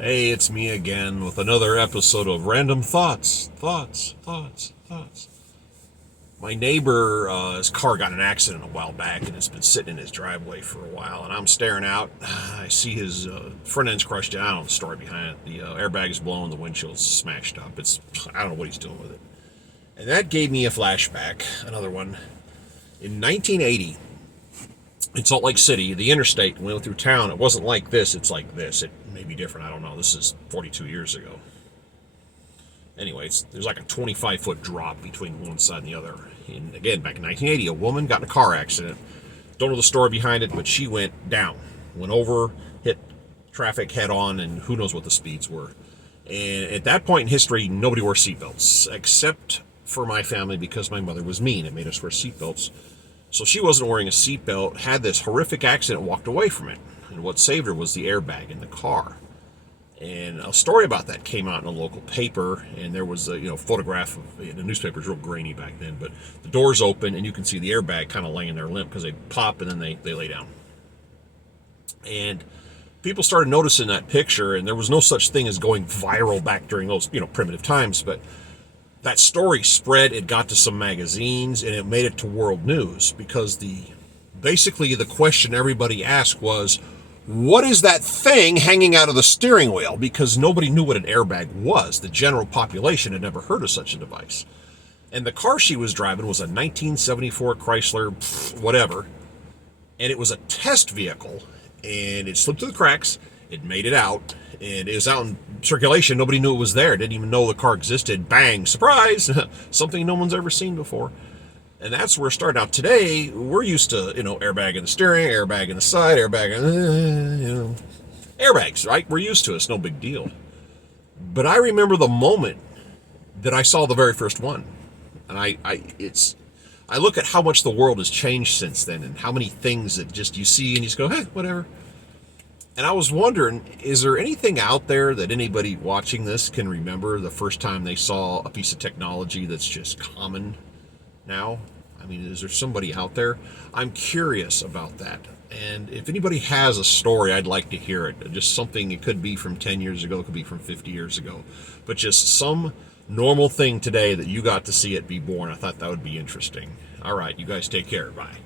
Hey, it's me again with another episode of Random Thoughts. My neighbor, his car got in an accident a while back and it's been sitting in his driveway for a while. And I'm staring out. I see his front end's crushed down. I don't know the story behind it. The airbag is blown, the windshield's smashed up. I don't know what he's doing with it. And that gave me a flashback, another one. In 1980, in Salt Lake City, the interstate went through town. It wasn't like this, it's like this. It may be different, I don't know. This is 42 years ago. Anyway, there's like a 25-foot drop between one side and the other. And again, back in 1980, a woman got in a car accident. Don't know the story behind it, but she went down. Went over, hit traffic head on, and who knows what the speeds were. And at that point in history, nobody wore seatbelts, except for my family because my mother was mean and made us wear seatbelts. So she wasn't wearing a seatbelt, had this horrific accident, walked away from it. And what saved her was the airbag in the car. And a story about that came out in a local paper, and there was a photograph of the newspaper was real grainy back then, but the doors open and you can see the airbag kind of laying there limp because they pop and then they lay down. And people started noticing that picture, and there was no such thing as going viral back during those primitive times, but that story spread. It got to some magazines and it made it to world news because basically the question everybody asked was, what is that thing hanging out of the steering wheel? Because nobody knew what an airbag was. The general population had never heard of such a device. And the car she was driving was a 1974 Chrysler, whatever. And it was a test vehicle. And it slipped through the cracks. It made it out. And it was out in circulation. Nobody knew it was there. Didn't even know the car existed. Bang, surprise! Something no one's ever seen before. And that's where it started out. Today, we're used to, airbag in the steering, airbag in the side, airbag in, airbags, right? We're used to it. It's no big deal. But I remember the moment that I saw the very first one. And I look at how much the world has changed since then and how many things that just you see and you just go, hey, whatever. And I was wondering, is there anything out there that anybody watching this can remember the first time they saw a piece of technology that's just common now? I mean, is there somebody out there? I'm curious about that. And if anybody has a story, I'd like to hear it. Just something, it could be from 10 years ago, it could be from 50 years ago. But just some normal thing today that you got to see it be born. I thought that would be interesting. All right, you guys take care. Bye.